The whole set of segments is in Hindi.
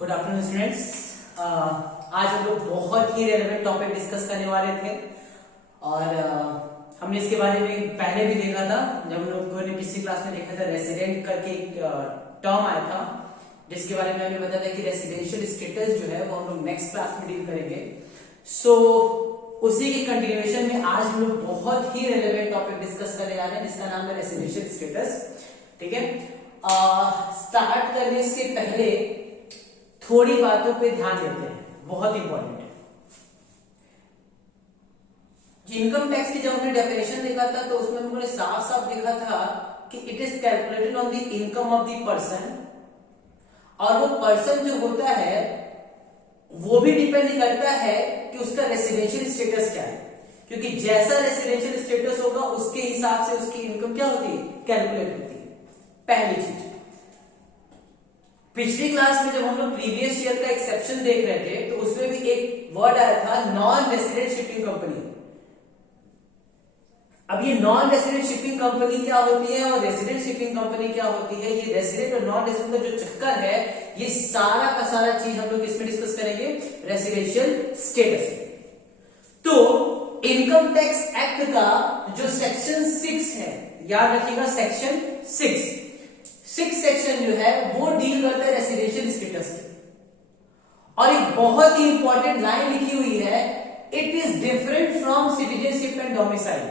Good afternoon students. आज हम लोग बहुत ही रेलेवेंट टॉपिक डिस्कस करने वाले थे और हमने इसके बारे में पहले भी देखा था जब हम लोगों ने पिछली क्लास में देखा था। रेसिडेंट करके एक टर्म आया था जिसके बारे में हमें बताया था कि रेसिडेंशियल स्टेटस जो है वो हम लोग नेक्स्ट क्लास में डील करेंगे। सो उसी के कंटिन्यूएशन में आज हम लोग बहुत ही रेलेवेंट टॉपिक डिस्कस करने जा रहे हैं जिसका नाम है रेसिडेंशियल स्टेटस। ठीक है, स्टार्ट करने से पहले थोड़ी बातों पे ध्यान देते हैं, बहुत इंपॉर्टेंट है। इनकम टैक्स की जब हमने डेफिनेशन देखा था तो उसमें हमने साफ साफ देखा था कि it is calculated on the income of the person, और वो पर्सन जो होता है वो भी डिपेंड करता है कि उसका रेसिडेंशियल स्टेटस क्या है, क्योंकि जैसा रेसिडेंशियल स्टेटस होगा उसके हिसाब से उसकी इनकम क्या होती है, कैलकुलेट होती है। पहली चीज, पिछली क्लास में जब हम लोग प्रीवियस ईयर का एक्सेप्शन देख रहे थे तो उसमें भी एक वर्ड आया था नॉन रेसिडेंट शिपिंग कंपनी। अब ये नॉन रेसिडेंट शिपिंग कंपनी क्या होती है और रेसिडेंट शिपिंग कंपनी क्या होती है, ये रेसिडेंट और नॉन रेसिडेंट का जो चक्कर है ये सारा का सारा चीज हम लोग इसमें डिस्कस करेंगे रेसिडेंशियल स्टेटस। तो इनकम टैक्स एक्ट का जो सेक्शन 6 है, याद रखिएगा सेक्शन 6 सेक्शन जो है वो डील करता है रेसिडेंशियल स्टेटस की, और एक बहुत ही इंपॉर्टेंट लाइन लिखी हुई है, it is different from citizenship and domicile.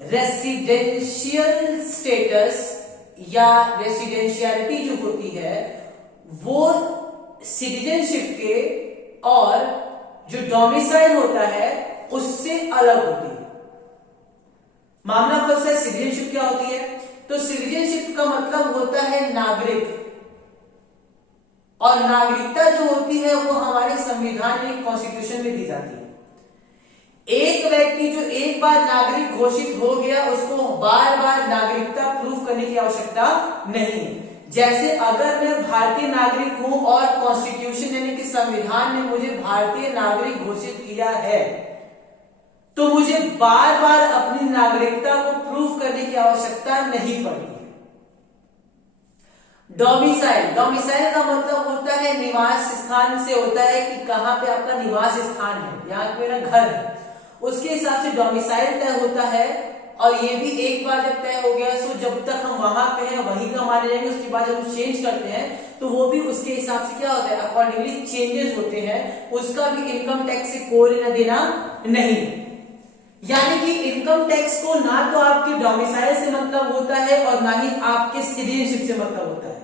Residential status या रेसिडेंशियलिटी जो होती है वो सिटीजनशिप के और जो डोमिसाइल होता है उससे अलग होती है। मामला कौन सा है, सिटीजनशिप क्या होती है, तो सिटीजनशिप का मतलब होता है नागरिक, और नागरिकता जो होती है वो हमारे संविधान में, कॉन्स्टिट्यूशन में दी जाती है। एक व्यक्ति जो एक बार नागरिक घोषित हो गया उसको बार बार नागरिकता प्रूफ करने की आवश्यकता नहीं है। जैसे अगर मैं भारतीय नागरिक हूं और कॉन्स्टिट्यूशन यानी कि संविधान ने मुझे भारतीय नागरिक घोषित किया है तो मुझे बार बार अपनी नागरिकता को प्रूफ करने की आवश्यकता नहीं पड़ती है। डोमिसाइल का मतलब होता है निवास स्थान से होता है कि कहां पे आपका निवास स्थान है, यहाँ पे मेरा घर है, उसके हिसाब से डोमिसाइल तय होता है। और ये भी एक बार जब तय हो गया सो जब तक हम वहां पे हैं वहीं का माने जाएंगे, उसके बाद जब हम चेंज करते हैं तो वो भी उसके हिसाब से क्या होता है, अकॉर्डिंगली चेंजेस होते हैं, उसका भी इनकम टैक्स से कोई लेना देना नहीं। यानी कि इनकम टैक्स को ना तो आपके डोमिसाइल से मतलब होता है और ना ही आपके सिटीजनशिप से मतलब होता है।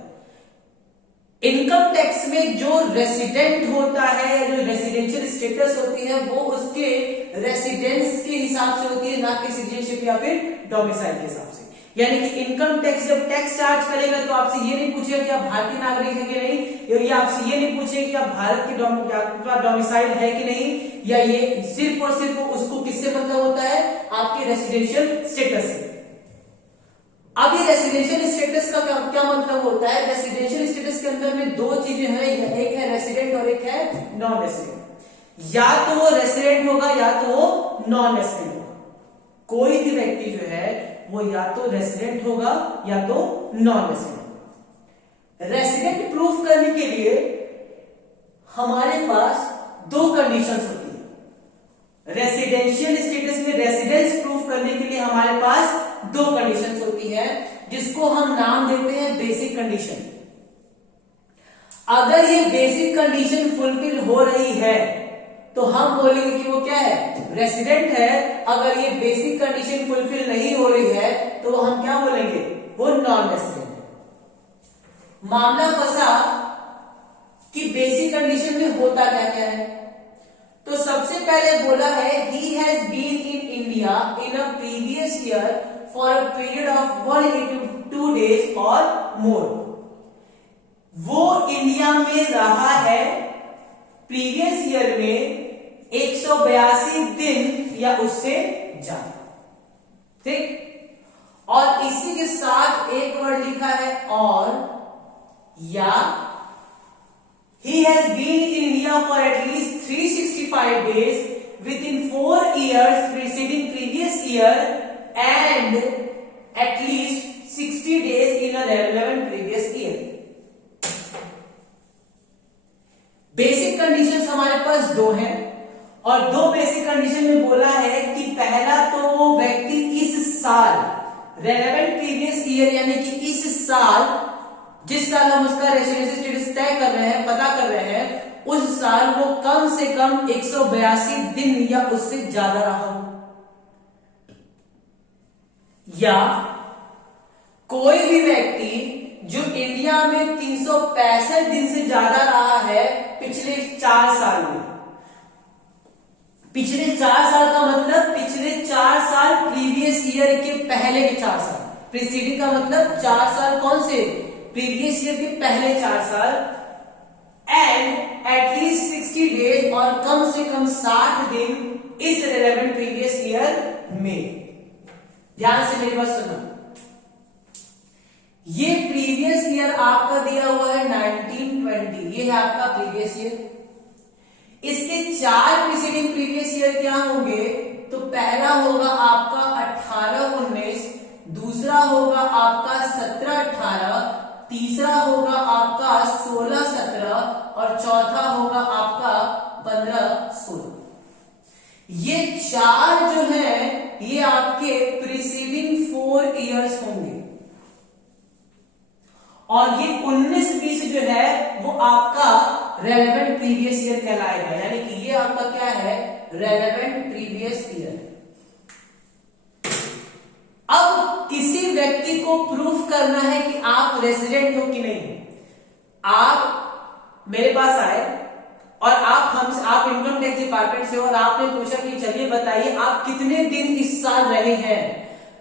इनकम टैक्स में जो रेसिडेंट होता है, जो रेसिडेंशियल स्टेटस होती है वो उसके रेसिडेंस के हिसाब से होती है, ना कि सिटीजनशिप या फिर डोमिसाइल के हिसाब से। यानी कि इनकम टैक्स जब टैक्स चार्ज करेगा तो आपसे ये नहीं पूछेगा कि आप भारतीय नागरिक है कि नहीं, या आपसे ये नहीं पूछेगा कि आप भारत के डोमिसाइल है कि नहीं, या ये सिर्फ और सिर्फ उसको किससे मतलब होता है, आपके रेसिडेंशियल स्टेटस से। अब ये रेसिडेंशियल स्टेटस का क्या मतलब होता है, रेसिडेंशियल स्टेटस के अंदर में दो चीजें हैं, एक है रेसिडेंट और एक है नॉन रेसिडेंट। या तो वो रेसिडेंट होगा या तो वो नॉन रेसिडेंट होगा। कोई भी व्यक्ति जो है वो या तो रेसिडेंट होगा या तो नॉन रेसिडेंट। रेसिडेंट प्रूफ करने के लिए हमारे पास दो कंडीशंस होती है। रेसिडेंशियल स्टेटस में रेसिडेंस प्रूफ करने के लिए हमारे पास दो कंडीशंस होती है जिसको हम नाम देते हैं बेसिक कंडीशन। अगर ये बेसिक कंडीशन फुलफिल हो रही है तो हम बोलेंगे कि वो क्या है, रेसिडेंट है। अगर ये बेसिक कंडीशन फुलफिल नहीं हो रही है तो हम क्या बोलेंगे, वो नॉन रेसिडेंट है। मामला फंसा कि बेसिक कंडीशन में होता क्या क्या है, तो सबसे पहले बोला है he has been in India in a previous year for a period of 182 days or more. वो इंडिया में रहा है प्रीवियस ईयर में 182 दिन या उससे ज्यादा, ठीक। और इसी के साथ एक वर्ड लिखा है और, या he has been in India for at least 365 days within 4 years preceding previous year and at least 60 days in a relevant previous year। 2 है, और 2 बेसिक कंडीशन में बोला है कि पहला तो वो व्यक्ति इस साल रेलेवेंट प्रीवियस ईयर यानी कि इस साल जिस साल हम उसका रेसिडेंसी स्टेटस तय कर रहे हैं, पता कर रहे हैं, उस साल वो कम से कम 182 दिन या उससे ज्यादा रहा हो, या कोई भी व्यक्ति जो इंडिया में 365 दिन से ज्यादा रहा है पिछले 4 साल में। पिछले 4 साल का मतलब पिछले 4 साल प्रीवियस ईयर के पहले के 4 साल, प्रीसीडिंग का मतलब 4 साल कौन से, प्रीवियस ईयर के पहले 4 साल, एंड एटलीस्ट 60 डेज और कम से कम 60 दिन इस रेलेवेंट प्रीवियस ईयर में। ध्यान से मेरी बात सुनो, ये प्रीवियस ईयर आपका दिया हुआ है 1920, ये है आपका प्रीवियस ईयर। इसके 4 प्रीसीडिंग प्रीवियस ईयर क्या होंगे, तो पहला होगा आपका 18-19, दूसरा होगा आपका 17-18, तीसरा होगा आपका 16-17 और चौथा होगा आपका 15-16। ये 4 जो है ये आपके प्रीसीडिंग 4 इयर्स होंगे, और ये 19-20 जो है वो आपका रेलेवेंट प्रीवियस ईयर कहलाएगा, यानी कि ये आपका क्या है, रेलेवेंट प्रीवियस ईयर। अब किसी व्यक्ति को प्रूफ करना है कि आप रेजिडेंट हो कि नहीं। आप मेरे पास आए और आप इनकम टैक्स डिपार्टमेंट से, और आपने पूछा कि चलिए बताइए आप कितने दिन इस साल रहे हैं।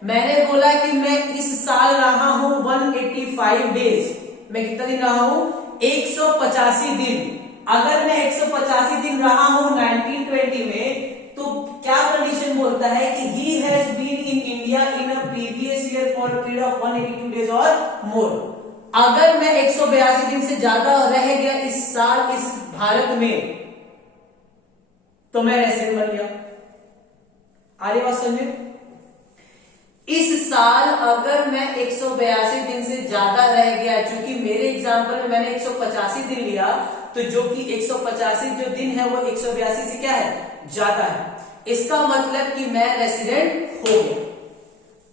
मैंने बोला कि मैं इस साल रहा हूं 185 डेज। मैं कितना दिन रहा हूं, 185 दिन। अगर मैं 185 दिन रहा हूं 1920 में, तो क्या कंडीशन बोलता है कि he has been in India in a previous year for a period of 182 days or more. अगर मैं 182 दिन से ज्यादा रह गया इस साल इस भारत में, तो मैं रेसिडेंट बन गया। आगे बात समझे, इस साल अगर मैं 182 दिन से ज्यादा रह गया, चूंकि मेरे एग्जांपल में मैंने 185 दिन लिया, तो जो कि 185 जो दिन है वो 182 से क्या है, ज्यादा है। इसका मतलब कि मैं रेसिडेंट हो गया।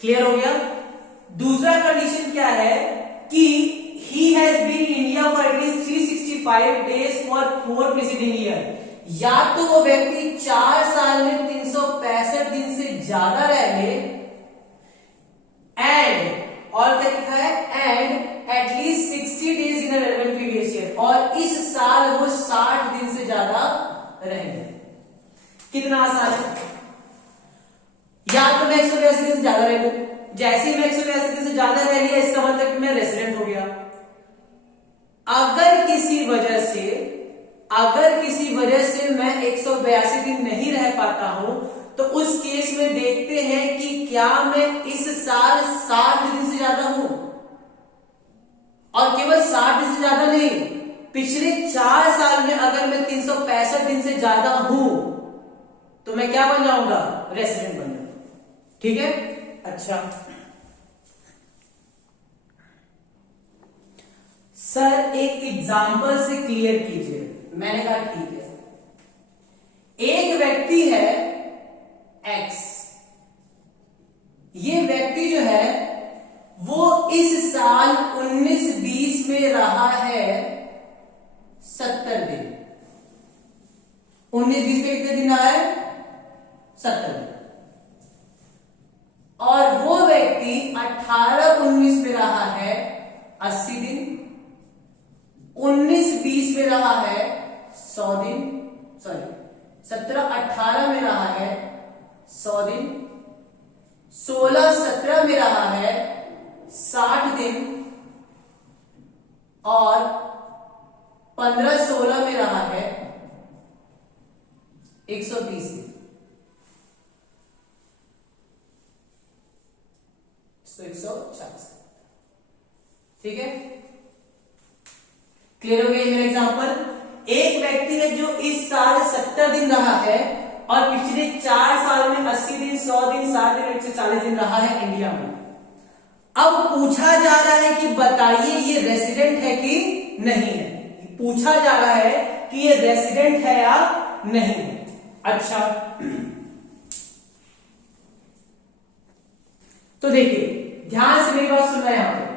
क्लियर हो गया। दूसरा कंडीशन क्या है कि he has been in India for at least 365 days for 4 preceding year. या तो वो व्यक्ति 4 साल में 365 दिन से ज्यादा रह ले, एंड और क्या लिखा है, and at least 60 days in relevant previous year, और इस साल वो 60 दिन से ज्यादा रहेंगे। कितना आसान है। या तो मैं 182 दिन से ज्यादा रह लूं, जैसे ही मैं 182 दिन से ज्यादा रह लिया इसका मतलब कि मैं रेसिडेंट हो गया। अगर किसी वजह से मैं 182 दिन नहीं रह पाता हूं, तो उस केस में देखते हैं कि क्या मैं इस साल 60 दिन से ज्यादा हूं, और केवल 60 दिन से ज्यादा नहीं, पिछले 4 साल में अगर मैं 365 दिन से ज्यादा हूं, तो मैं क्या बन जाऊंगा, रेसिडेंट बन जाऊंगा। ठीक है। अच्छा सर एक एग्जाम्पल से क्लियर कीजिए। मैंने कहा ठीक है। एक व्यक्ति है एक्स, ये व्यक्ति जो है वो इस साल 19-20 में रहा है 70 दिन। 19-20 में कितने दिन रहा है, 70 दिन। और वो व्यक्ति 18-19 में रहा है 80 दिन, 19-20 में रहा है 100 दिन, 17-18 में रहा है 100 दिन, 16-17 में रहा है 60 दिन, और 15-16 में रहा है 130 दिन। तो 140। ठीक है। क्लियर हो गया मेरा एग्जांपल। एक व्यक्ति है जो इस साल 70 दिन रहा है, और पिछले 4 साल में 80 दिन, 100 दिन, 60 दिन, 140 दिन रहा है इंडिया में। अब पूछा जा रहा है कि बताइए ये रेसिडेंट है कि नहीं है। पूछा जा रहा है कि ये रेसिडेंट है या नहीं है। अच्छा, तो देखिए ध्यान से मेरी बात सुनना यहां पे।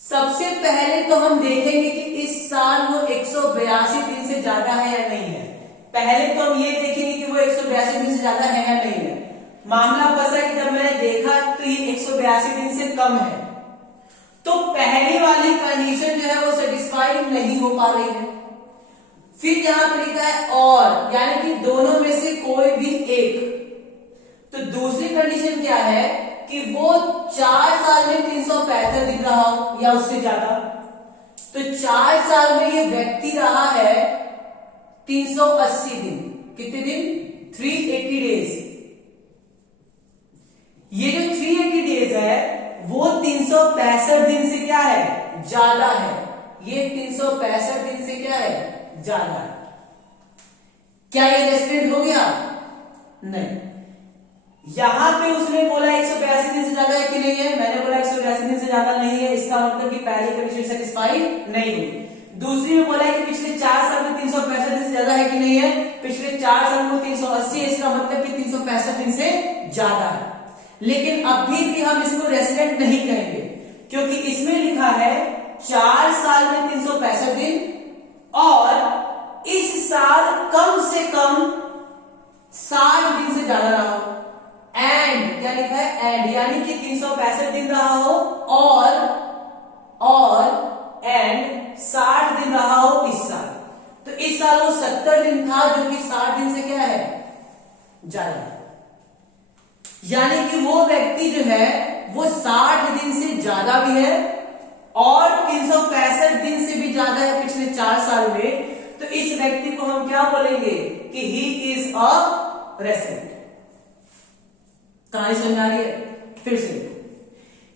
सबसे पहले तो हम देखेंगे कि इस साल वो 182 दिन से ज्यादा है या नहीं है। पहले तो हम ये देखेंगे कि वो 182 दिन से ज्यादा है या नहीं है। मामला फंसा कि जब मैंने देखा तो ये 182 दिन से कम है, तो पहली वाली कंडीशन जो है वो सेटिस्फाई नहीं हो पा रही है। फिर यहां पर लिखा है और, यानी कि दोनों में से कोई भी एक। तो दूसरी कंडीशन क्या है कि वो 4 साल में 365 दिन रहा हो या उससे ज्यादा। तो 4 साल में ये व्यक्ति रहा है 380 दिन। कितने दिन? 380 डेज। ये जो 380 डेज है वो 365 दिन से क्या है? ज्यादा है। ये 365 दिन से क्या है? ज्यादा है। क्या ये रेसिडेंट हो गया? नहीं। यहां पे उसने बोला 182 दिन से ज्यादा है कि नहीं है, मैंने बोला 182 दिन से ज्यादा नहीं है, इसका मतलब कि पहली कंडीशन सेटिस्फाई नहीं हुई। दूसरी में बोला है कि पिछले 4 साल में 365 दिन से ज्यादा है कि नहीं है, पिछले 4 साल में 380 है, इसका मतलब कि 365 दिन से ज्यादा है। लेकिन अभी भी हम इसको रेसिडेंट नहीं कहेंगे, क्योंकि इसमें लिखा है 4 साल में 365 दिन और इस साल कम से कम 60 दिन से ज्यादा रहा हो। एंड क्या लिखा है? एंड, यानी कि 365 दिन रहा हो और एंड 60 दिन रहा हो इस साल। तो इस साल वो 70 दिन था, जो कि 60 दिन से क्या है? ज्यादा है। यानी कि वो व्यक्ति जो है वो 60 दिन से ज्यादा भी है और 365 दिन से भी ज्यादा है पिछले 4 साल में। तो इस व्यक्ति को हम क्या बोलेंगे कि ही इज अ रेसिडेंट। कहानी समझ आ रही है? फिर से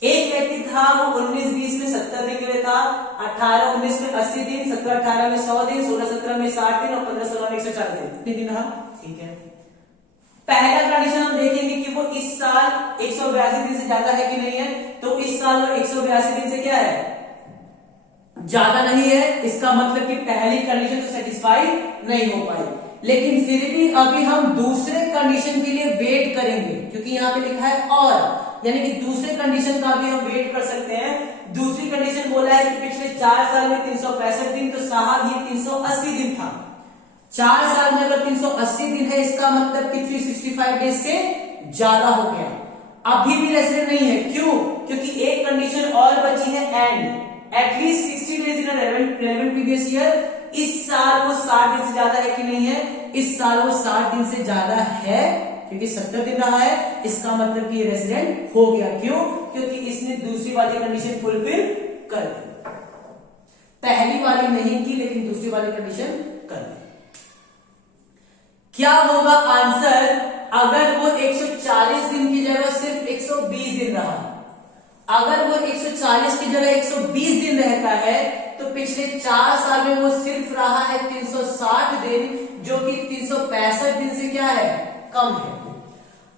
एक व्यक्ति था, वो 19-20 में 70 दिन के लिए था, 18-19 में 80 दिन, 17-18 में 100 दिन, 16-17 में 60 दिन और 15-16 में 140 दिन। कितने दिन रहा? ठीक है। पहला कंडीशन हम देखेंगे कि वो इस साल 182 दिन से ज्यादा है कि नहीं है। तो इस साल वो 182 दिन से क्या है? ज्यादा नहीं है। इसका मतलब कि पहली कंडीशन तो सेटिस्फाई नहीं हो पाई। लेकिन फिर भी अभी हम दूसरे कंडीशन के लिए वेट करेंगे, क्योंकि यहां पे लिखा है और, यानी कि दूसरे कंडीशन का भी हम वेट कर सकते हैं। दूसरी कंडीशन बोला है कि पिछले 4 साल में 365 दिन, तो साहब ये 380 दिन था। 4 साल में अगर 380 दिन है, इसका मतलब कि 365 डेज से ज्यादा हो गया। अभी भी रेसिडेंट नहीं है। क्यों? क्योंकि एक कंडीशन और बची है, and at least 60 days in relevant previous year. इस साल वो 60 दिन से ज्यादा है कि नहीं है? इस साल वो 60 दिन से ज्यादा है, क्योंकि 70 दिन रहा है। इसका मतलब कि ये रेसिडेंट हो गया। क्यों? क्योंकि इसने दूसरी वाली कंडीशन फुलफिल कर दी। पहली वाली नहीं की, लेकिन दूसरी वाली कंडीशन कर दी। क्या होगा आंसर अगर वो 140 दिन की जगह सिर्फ 120 दिन रहा? अगर वो 140 की जगह 120 दिन रहता है, तो पिछले 4 साल में वो सिर्फ रहा है 360 दिन, जो कि 365 दिन से क्या है? कम है।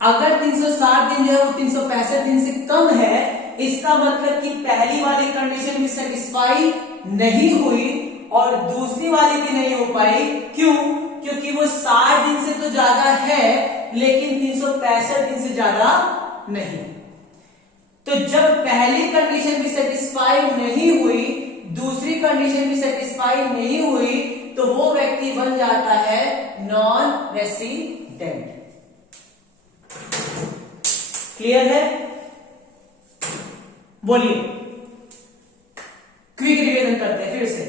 अगर 360 दिन जो है वो 365 दिन से कम है, इसका मतलब कि पहली वाली कंडीशन भी सेटिस्फाई नहीं हुई और दूसरी वाली भी नहीं हो पाई। क्यों? क्योंकि वो 60 दिन से तो ज्यादा है, लेकिन 365 दिन से ज्यादा नहीं। तो जब पहली कंडीशन भी सेटिस्फाई नहीं हुई, दूसरी कंडीशन भी सेटिस्फाई नहीं हुई, तो वो व्यक्ति बन जाता है नॉन रेसिडेंट। क्लियर है? बोलिए। क्विक रिवीजन करते हैं फिर से।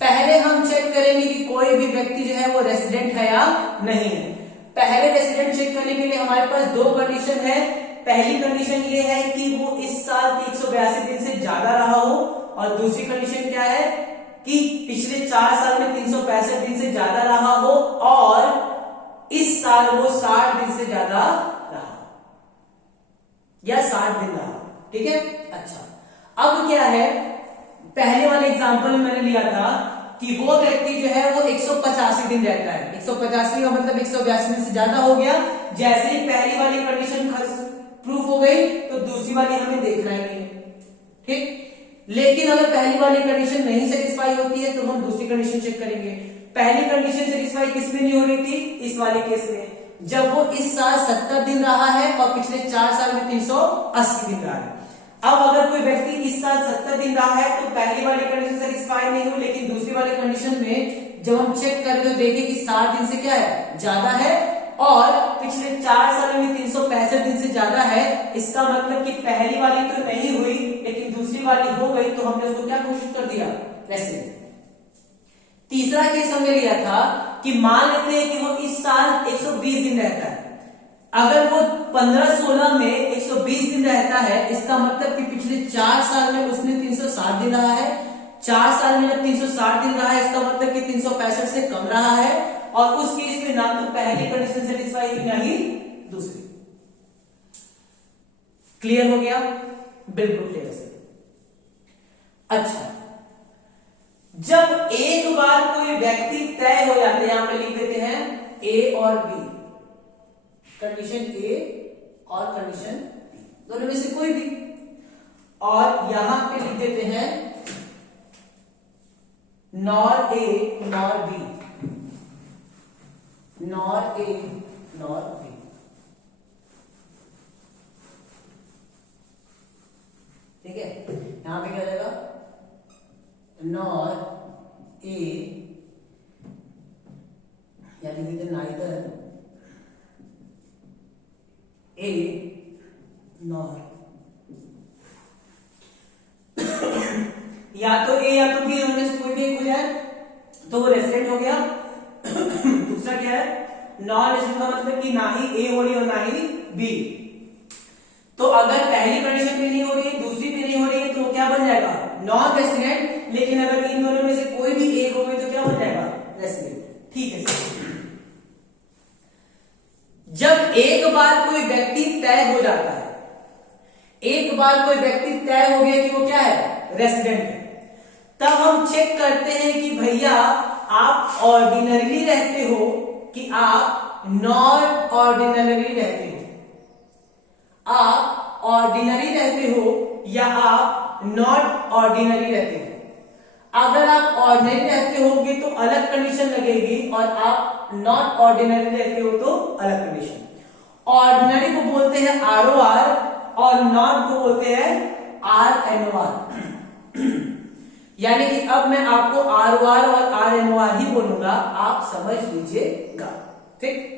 पहले हम चेक करेंगे कि कोई भी व्यक्ति जो है वो रेसिडेंट है या नहीं है। पहले रेसिडेंट चेक करने के लिए हमारे पास 2 कंडीशन है। पहली कंडीशन ये है कि वो इस साल 182 दिन से ज्यादा रहा हो, और दूसरी कंडीशन क्या है कि पिछले 4 साल में 365 दिन से ज्यादा रहा हो और इस साल वो 60 दिन से ज्यादा रहा या 60 दिन रहा। ठीक है? अच्छा, अब क्या है, पहले वाले एग्जांपल में मैंने लिया था कि वो व्यक्ति जो है वो 185 दिन रहता है। 185 का मतलब 182 दिन से ज्यादा हो गया। जैसे ही पहली वाली कंडीशन प्रूफ हो गई, तो दूसरी वाली हमें देखना ही नहीं है। ठीक? लेकिन अगर पहली वाली कंडीशन नहीं सेटिस्फाई होती है, तो हम दूसरी कंडीशन चेक करेंगे। पहली कंडीशन सेटिस्फाई किस में नहीं हो रही थी, इस वाले केस में, जब वो इस साल 70 दिन रहा है और पिछले 4 साल में 380 दिन रहा है। अब अगर कोई व्यक्ति इस साल 70 दिन रहा है तो पहली वाली कंडीशन सेटिस्फाई नहीं हुई, लेकिन दूसरी वाली कंडीशन में जब हम चेक करें तो देखें कि 60 दिन से क्या है, ज्यादा है, और पिछले 4 साल में 365 दिन से ज्यादा है। इसका मतलब कि पहली वाली तो नहीं हुई लेकिन दूसरी वाली हो गई, तो हमने उसको क्या घोषित कर दिया, रेसिडेंट। तीसरा केस हमने लिया था कि मान लेते हैं कि वो इस साल 120 दिन रहता है। अगर वो 15-16 में 120 दिन रहता है, इसका मतलब कि पिछले 4 साल में उसने 360 दिन रहा है। 4 साल में जब 360 दिन रहा है, इसका मतलब कि 365 से कम रहा है, और उस केस में ना तो पहली कंडीशन सेटिस्फाई हुई ना ही दूसरी। क्लियर हो गया, बिल्कुल क्लियर से। अच्छा, जब एक बार कोई व्यक्ति तय हो जाते हैं, यहां पे लिख देते हैं ए और बी, कंडीशन ए और कंडीशन बी, दोनों में से कोई भी, और यहां पे लिख देते हैं nor a nor be, nor a nor be. ठीक है, यहां पे क्या जाएगा, नॉर ए, या लिख देते नाइदर ए नॉर, या तो ए या तो बी, उनमें से कोई भी एक हो जाए तो वो रेसिडेंट हो गया। दूसरा क्या है, नॉन रेसिडेंट का मतलब कि ना ही ए हो रही और ना ही बी। तो अगर पहली कंडीशन पे नहीं हो रही है, दूसरी पे नहीं हो रही है, तो क्या बन जाएगा, नॉन रेसिडेंट। लेकिन अगर इन दोनों में से कोई भी एक हो गई तो क्या बन जाएगा, रेसिडेंट। ठीक है सर। जब एक बार कोई व्यक्ति तय हो जाता है, एक बार कोई व्यक्ति तय हो गया कि वो क्या है, रेसिडेंट है, तब हम चेक करते हैं कि भैया आप ऑर्डिनरीली रहते हो कि आप नॉन ऑर्डिनरी रहते हो, आप ऑर्डिनरी रहते हो या आप नॉट ऑर्डिनरी रहते हो। अगर आप ऑर्डिनरी रहते होगे तो अलग कंडीशन लगेगी, और आप नॉट ऑर्डिनरी रहते हो तो अलग कंडीशन। ऑर्डिनरी को बोलते हैं ROR और नॉट को बोलते हैं RNOR। यानी कि अब मैं आपको ROR और RNOR ही बोलूंगा, आप समझ लीजिएगा। ठीक,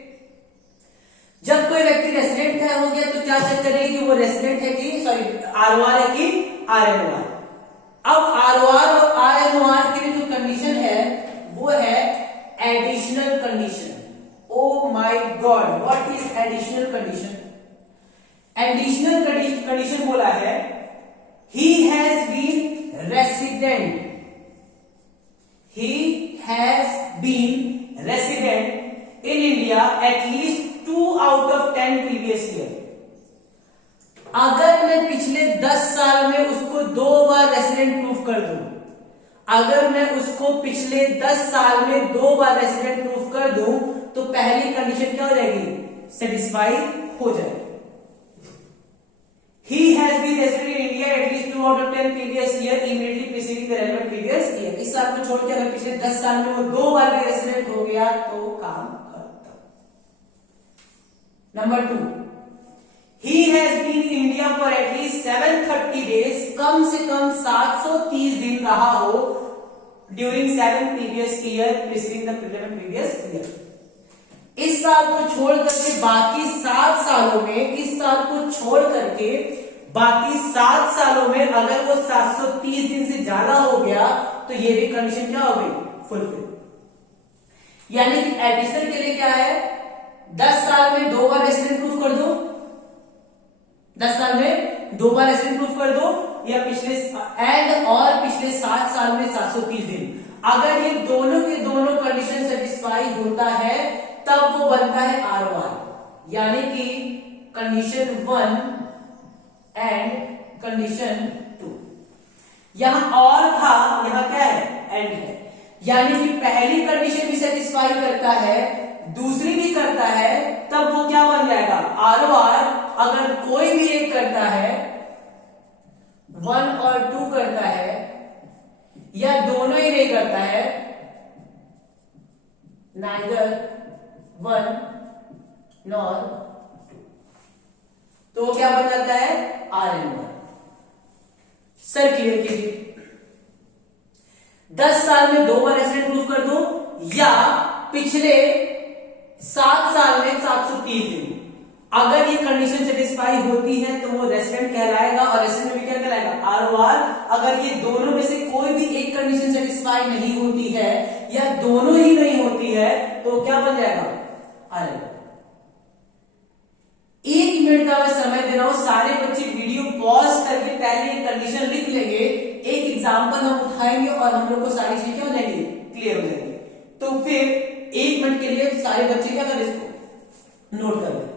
जब कोई व्यक्ति रेसिडेंट है हो गया तो क्या चेक करेंगे कि वो रेसिडेंट है कि ROR है कि RNOR। अब ROR और RNOR की जो कंडीशन है वो है additional condition. Oh my god, what is additional condition? Additional condition बोला है he has been resident, he has been resident in India at least 2 out of 10 previous year। अगर मैं पिछले 10 साल में उसको 2 बार रेसिडेंट प्रूफ कर दूं, अगर मैं उसको पिछले 10 साल में 2 बार रेसिडेंट प्रूफ कर दूं, तो पहली कंडीशन क्या हो जाएगी, सेटिस्फाई हो जाएगी। He has been resident in India at least 2 out of 10 previous year immediately preceding the relevant previous year। इस साल को छोड़ के अगर पिछले 10 साल में वो 2 बार भी रेसिडेंट हो गया तो काम खत्म। Number 2, he has been in India for at least 730 days, कम से कम 730 दिन रहा हो during 7 previous year preceding the relevant previous year। इस साल को छोड़ करके बाकी 7 सालों में, इस साल को छोड़ करके बाकी 7 सालों में अगर वो 730 दिन से ज्यादा हो गया तो ये भी कंडीशन क्या हो गई, फुलफिल। यानी कि एडिशनल के लिए क्या है, 10 साल में 2 बार रेसिडेंट प्रूफ कर दो, 10 साल में 2 बार रेसिडेंट प्रूफ कर दो, या पिछले एंड और पिछले 7 साल में 730 दिन। अगर ये दोनों के दोनों कंडीशन सेटिस्फाई होता है तब वो बनता है ROR, यानी कि कंडीशन 1 एंड कंडीशन 2। यहां और था, यहां क्या है, एंड है। यानी कि पहली कंडीशन भी सेटिस्फाई करता है, दूसरी भी करता है, तब वो क्या बन जाएगा, ROR। अगर कोई भी एक करता है, 1 और 2 करता है, या दोनों ही नहीं करता है, neither one nor two, तो क्या बन जाता है RN1। सर क्लियर कीजिए, 10 साल में 2 बार रेसिडेंट प्रूफ कर दो या पिछले 7 साल में 730 दिन, अगर ये कंडीशन सेटिस्फाई होती है तो वो रेसिडेंट कहलाएगा। और रेसिडेंट में भी क्या कहलाएगा ROR। अगर ये दोनों में से कोई भी एक कंडीशन सेटिस्फाई नहीं होती है या दोनों ही नहीं होती है तो क्या बन जाएगा RN। 1 मिनट का मैं समय दे रहा हूं, सारे बच्चे वीडियो पॉज करके पहले ये कंडीशन लिख लेंगे, एक एग्जांपल हम उठाएंगे और हम लोग को सारी चीजें क्या हो जाएंगी क्लियर हो जाएंगी। तो फिर 1 मिनट के लिए सारे बच्चे क्या करें इसको नोट कर लें।